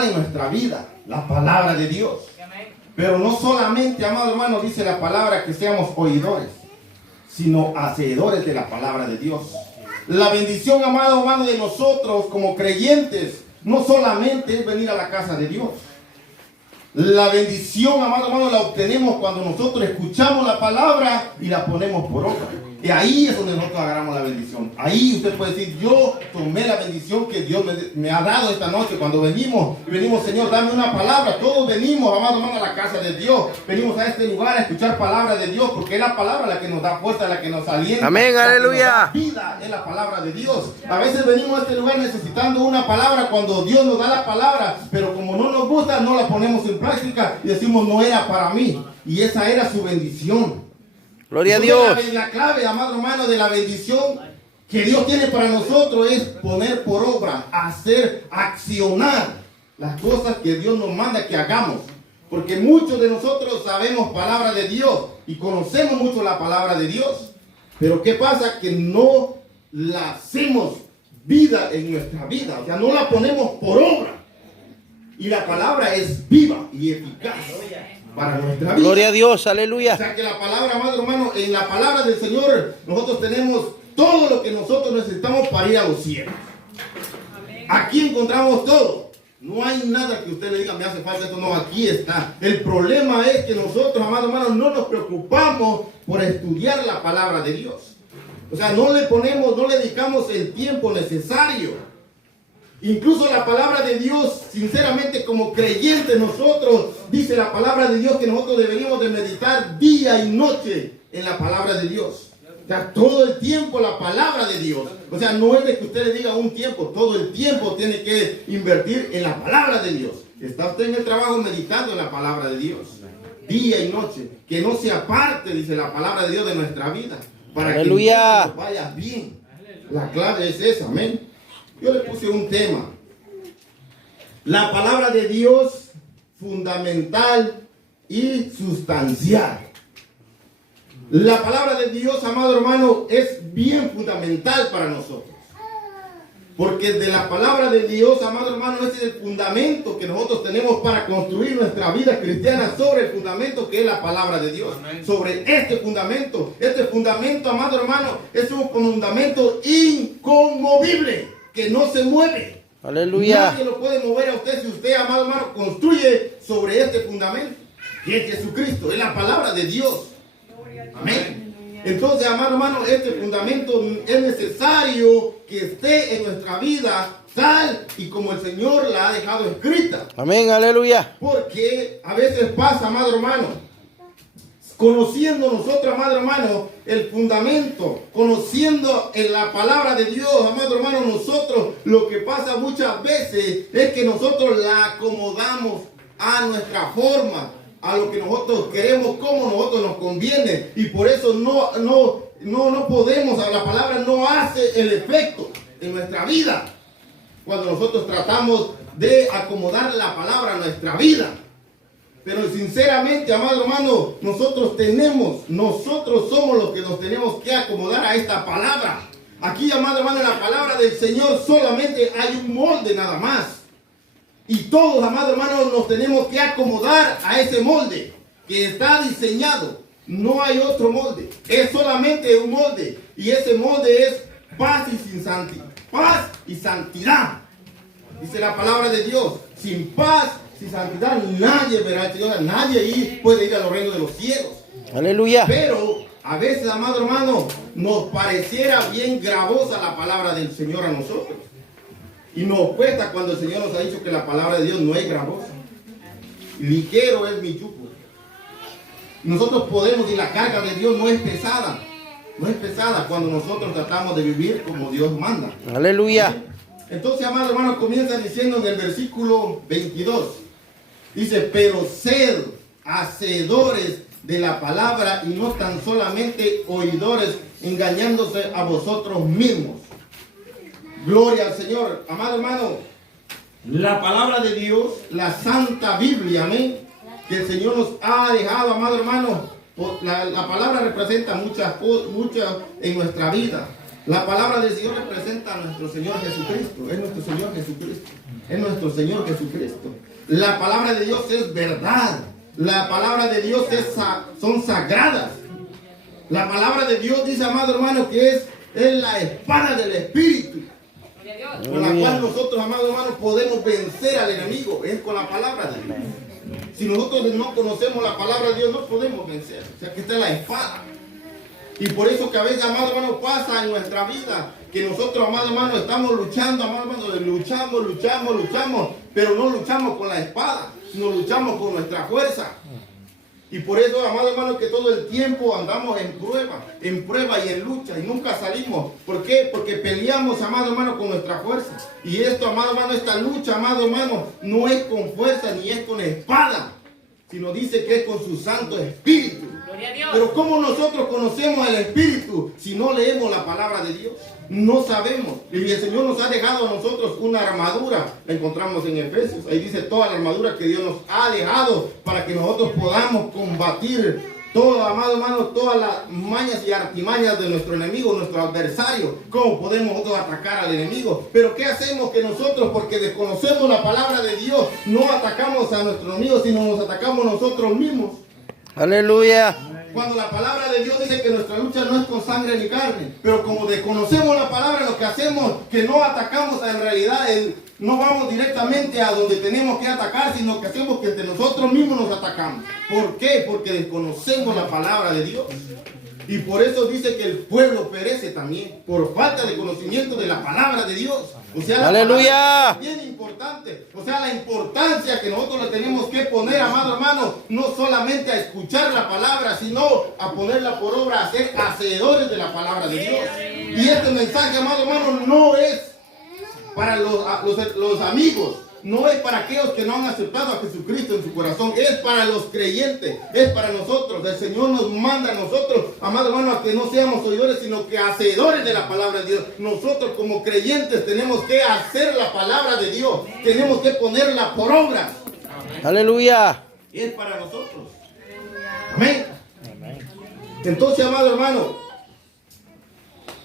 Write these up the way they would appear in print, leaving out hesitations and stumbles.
en nuestra vida, la palabra de Dios. Pero no solamente, amado hermano, dice la palabra que seamos oidores, sino hacedores de la palabra de Dios. La bendición, amado hermano, de nosotros como creyentes, no solamente es venir a la casa de Dios. La bendición, amado hermano, la obtenemos cuando nosotros escuchamos la palabra y la ponemos por obra. Y ahí es donde nosotros agarramos la bendición. Ahí usted puede decir, yo tomé la bendición que Dios me ha dado esta noche. Cuando venimos, Señor, dame una palabra. Todos venimos, amado hermano, a la casa de Dios. Venimos a este lugar a escuchar palabra de Dios, porque es la palabra la que nos da fuerza, la que nos alienta. Amén, aleluya. Vida es la palabra de Dios. A veces venimos a este lugar necesitando una palabra cuando Dios nos da la palabra, pero como no nos gusta, no la ponemos en práctica y decimos, no era para mí. Y esa era su bendición. Gloria a Dios. La clave, amado hermano, de la bendición que Dios tiene para nosotros es poner por obra, hacer, accionar las cosas que Dios nos manda que hagamos. Porque muchos de nosotros sabemos palabra de Dios y conocemos mucho la palabra de Dios. Pero ¿qué pasa? Que no la hacemos vida en nuestra vida. O sea, no la ponemos por obra. Y la palabra es viva y eficaz para nuestra vida. Gloria a Dios, aleluya. O sea que la palabra, amado hermano, en la palabra del Señor, nosotros tenemos todo lo que nosotros necesitamos para ir a los cielos. Aquí encontramos todo. No hay nada que usted le diga, me hace falta esto. No, aquí está. El problema es que nosotros, amado hermano, no nos preocupamos por estudiar la palabra de Dios. O sea, no le dedicamos el tiempo necesario. Incluso la palabra de Dios, sinceramente, como creyentes nosotros, dice la palabra de Dios que nosotros deberíamos de meditar día y noche en la palabra de Dios. O sea, todo el tiempo la palabra de Dios. O sea, no es de que usted le diga un tiempo, todo el tiempo tiene que invertir en la palabra de Dios. Está usted en el trabajo meditando en la palabra de Dios, día y noche. Que no se aparte, dice la palabra de Dios, de nuestra vida, para aleluya, que nos vaya bien. La clave es esa, amén. Yo le puse un tema. La palabra de Dios, fundamental y sustancial. La palabra de Dios, amado hermano, es bien fundamental para nosotros. Porque de la palabra de Dios, amado hermano, ese es el fundamento que nosotros tenemos para construir nuestra vida cristiana sobre el fundamento que es la palabra de Dios. Amén. Sobre este fundamento, amado hermano, es un fundamento inconmovible, que no se mueve. Aleluya. Nadie lo puede mover a usted si usted, amado hermano, construye sobre este fundamento, que es Jesucristo, es la palabra de Dios. Amén. Entonces, amado hermano, este fundamento es necesario que esté en nuestra vida tal y como el Señor la ha dejado escrita. Amén, aleluya. Porque a veces pasa, amado hermano, conociendo nosotros, amado hermano, el fundamento, conociendo en la palabra de Dios, amado hermano, nosotros lo que pasa muchas veces es que nosotros la acomodamos a nuestra forma, a lo que nosotros queremos, como nosotros nos conviene, y por eso no podemos, la palabra no hace el efecto en nuestra vida cuando nosotros tratamos de acomodar la palabra a nuestra vida. Pero sinceramente, amado hermano, nosotros somos los que nos tenemos que acomodar a esta palabra. Aquí, amado hermano, en la palabra del Señor solamente hay un molde nada más. Y todos, amado hermano, nos tenemos que acomodar a ese molde que está diseñado. No hay otro molde, es solamente un molde. Y ese molde es paz y santidad. Dice la palabra de Dios, sin paz, sin santidad, nadie verá al Señor, nadie puede ir a los reinos de los cielos. Aleluya. Pero a veces, amado hermano, nos pareciera bien gravosa la palabra del Señor a nosotros. Y nos cuesta cuando el Señor nos ha dicho que la palabra de Dios no es gravosa. Ligero es mi yugo. Nosotros podemos, y la carga de Dios no es pesada. No es pesada cuando nosotros tratamos de vivir como Dios manda. Aleluya. Entonces, amado hermano, comienza diciendo en el versículo 22. Dice, pero sed hacedores de la palabra y no tan solamente oidores, engañándose a vosotros mismos. Gloria al Señor. Amado hermano, la palabra de Dios, la Santa Biblia, amén, que el Señor nos ha dejado, amado hermano, la palabra representa muchas en nuestra vida. La palabra del Señor representa a nuestro Señor Jesucristo. Es nuestro Señor Jesucristo. Es nuestro Señor Jesucristo. La palabra de Dios es verdad. La palabra de Dios son sagradas. La palabra de Dios dice, amado hermano, que es la espada del Espíritu. Con la cual nosotros, amado hermano, podemos vencer al enemigo. Es con la palabra de Dios. Si nosotros no conocemos la palabra de Dios, no podemos vencer. O sea, que está la espada. Y por eso que a veces, amado hermano, pasa en nuestra vida que nosotros, amado hermano, estamos luchando, amado hermano, luchamos, pero no luchamos con la espada, sino luchamos con nuestra fuerza. Y por eso, amado hermano, que todo el tiempo andamos en prueba y en lucha y nunca salimos. ¿Por qué? Porque peleamos, amado hermano, con nuestra fuerza. Y esto, amado hermano, esta lucha, amado hermano, no es con fuerza ni es con espada, sino dice que es con su Santo Espíritu. Pero ¿cómo nosotros conocemos el Espíritu si no leemos la palabra de Dios? No sabemos. Y el Señor nos ha dejado a nosotros una armadura. La encontramos en Efesios. Ahí dice toda la armadura que Dios nos ha dejado para que nosotros podamos combatir todo, amado hermano, todas las mañas y artimañas de nuestro enemigo, nuestro adversario. ¿Cómo podemos nosotros atacar al enemigo? Pero ¿qué hacemos que nosotros, porque desconocemos la palabra de Dios, no atacamos a nuestro enemigo, sino nos atacamos nosotros mismos? Aleluya. Cuando la palabra de Dios dice que nuestra lucha no es con sangre ni carne, pero como desconocemos la palabra, lo que hacemos que no atacamos en realidad, no vamos directamente a donde tenemos que atacar, sino que hacemos que entre nosotros mismos nos atacamos. ¿Por qué? Porque desconocemos la palabra de Dios. Y por eso dice que el pueblo perece también, por falta de conocimiento de la palabra de Dios. O sea, la ¡aleluya! Es bien importante. O sea, la importancia que nosotros le tenemos que poner, amado hermano, no solamente a escuchar la palabra, sino a ponerla por obra, a ser hacedores de la palabra de Dios. Y este mensaje, amado hermano, no es para los amigos. No es para aquellos que no han aceptado a Jesucristo en su corazón, es para los creyentes, es para nosotros. El Señor nos manda a nosotros, amado hermano, a que no seamos oidores, sino que hacedores de la palabra de Dios. Nosotros como creyentes tenemos que hacer la palabra de Dios, tenemos que ponerla por obra. Aleluya. Es para nosotros. Amén. Entonces, amado hermano,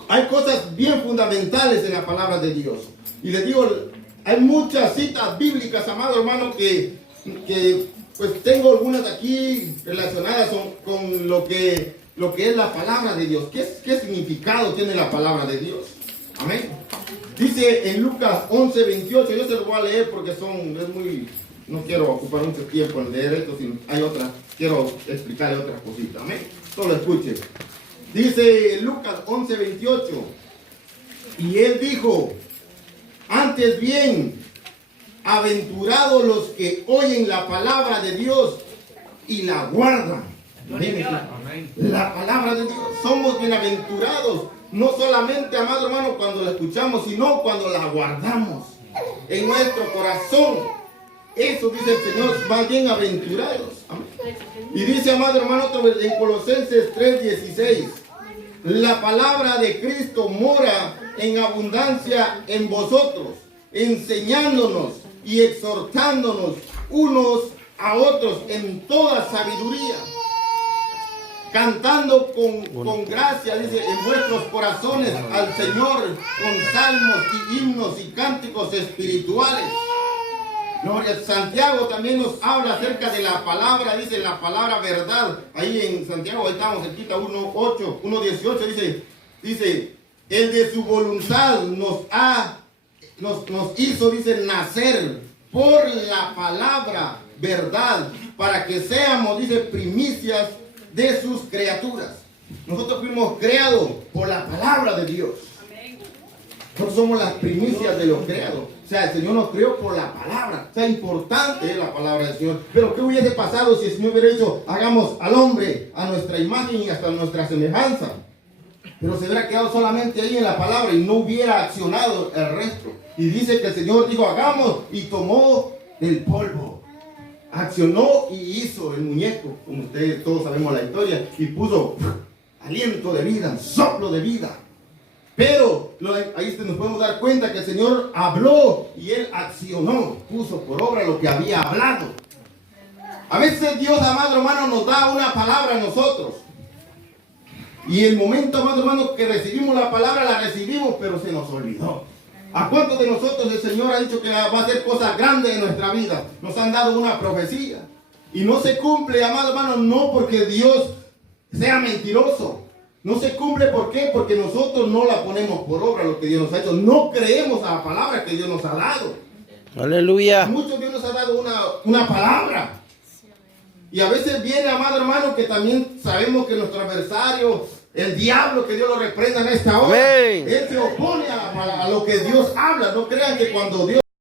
hay cosas bien fundamentales en la palabra de Dios. Y les digo, hay muchas citas bíblicas, amado hermano, que pues tengo algunas aquí relacionadas con lo que es la palabra de Dios. ¿Qué significado tiene la palabra de Dios? Amén. Dice en Lucas 11:28, yo se lo voy a leer porque no quiero ocupar mucho tiempo en leer esto, sino hay otras, quiero explicarle otras cositas. Amén. Solo escuchen. Dice Lucas 11:28, y él dijo: antes bien, aventurados los que oyen la palabra de Dios y la guardan. La palabra de Dios. Somos bienaventurados. No solamente, amado hermano, cuando la escuchamos, sino cuando la guardamos en nuestro corazón. Eso dice el Señor, más bienaventurados. Amén. Y dice, amado hermano, en Colosenses 3:16, la palabra de Cristo mora en abundancia en vosotros, enseñándonos y exhortándonos unos a otros en toda sabiduría, cantando con gracia, dice, en vuestros corazones al Señor con salmos y himnos y cánticos espirituales. Gloria. Santiago también nos habla acerca de la palabra, dice la palabra verdad. Ahí en Santiago, ahí estamos cerquita, 1:18 dice, el de su voluntad nos hizo, dice, nacer por la palabra verdad, para que seamos, dice, primicias de sus criaturas. Nosotros fuimos creados por la palabra de Dios. Nosotros somos las primicias de los creados. O sea, el Señor nos creó por la palabra. O sea, importante es la palabra del Señor. Pero ¿qué hubiese pasado si el Señor hubiera dicho, hagamos al hombre a nuestra imagen y hasta nuestra semejanza? Pero se hubiera quedado solamente ahí en la palabra y no hubiera accionado el resto. Y dice que el Señor dijo, hagamos, y tomó el polvo. Accionó y hizo el muñeco, como ustedes todos sabemos la historia, y puso aliento de vida, soplo de vida. Pero ahí nos podemos dar cuenta que el Señor habló y Él accionó, puso por obra lo que había hablado. A veces Dios, amado hermano, nos da una palabra a nosotros. Y el momento, amado hermano, que recibimos la palabra, la recibimos, pero se nos olvidó. ¿A cuántos de nosotros el Señor ha dicho que va a hacer cosas grandes en nuestra vida? Nos han dado una profecía. Y no se cumple, amado hermano, no porque Dios sea mentiroso. No se cumple, ¿por qué? Porque nosotros no la ponemos por obra lo que Dios nos ha hecho. No creemos a la palabra que Dios nos ha dado. Aleluya. Muchos Dios nos ha dado una palabra. Y a veces viene, amado hermano, que también sabemos que nuestro adversario, el diablo, que Dios lo reprenda en esta hora, Amén. él se opone a lo que Dios habla. No crean que cuando Dios